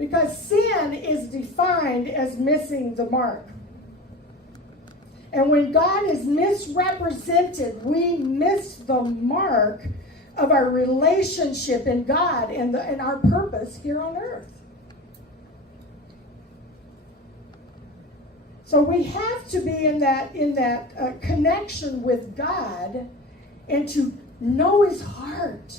Because sin is defined as missing the mark. And when God is misrepresented, we miss the mark of our relationship in God and our purpose here on earth. So we have to be in that connection with God and to know His heart.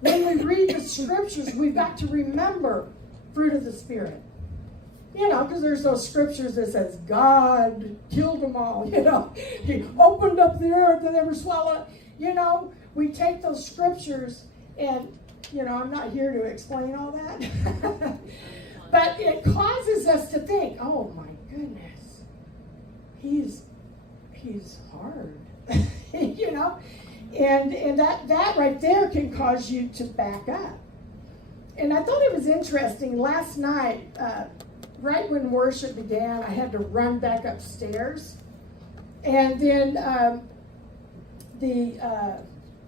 When we read the scriptures, we've got to remember fruit of the Spirit. You know, because there's those scriptures that says God killed them all. You know, He opened up the earth and never swallowed. You know, we take those scriptures and, you know, I'm not here to explain all that. But it causes us to think, oh my goodness, he's hard. You know? And that right there can cause you to back up. And I thought it was interesting. Last night, right when worship began, I had to run back upstairs. And then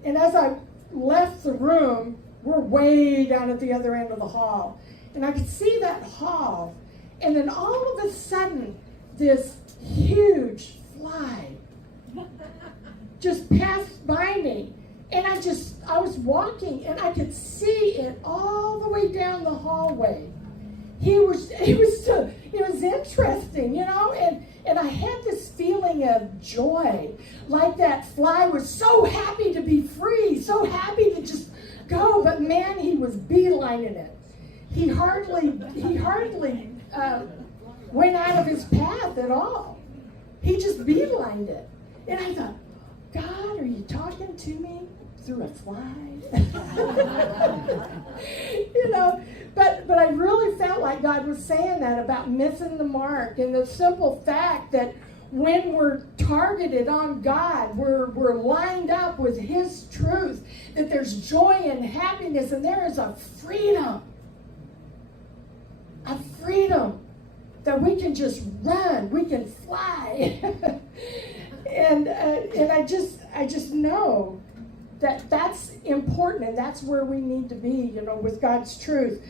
and as I left the room, we're way down at the other end of the hall. And I could see that hall. And then all of a sudden, this huge fly just passed by me. And I was walking and I could see it all the way down the hallway. It was interesting, you know, and I had this feeling of joy, like that fly was so happy to be free, so happy to just go, but man, he was beelining it. He hardly went out of his path at all. He just beelined it. And I thought, God, are you talking to me through a fly? You know, but I really felt like God was saying that about missing the mark, and the simple fact that when we're targeted on God, we're lined up with His truth, that there's joy and happiness, and there is a freedom that we can just run, we can fly. And I just know that that's important, and that's where we need to be, you know, with God's truth.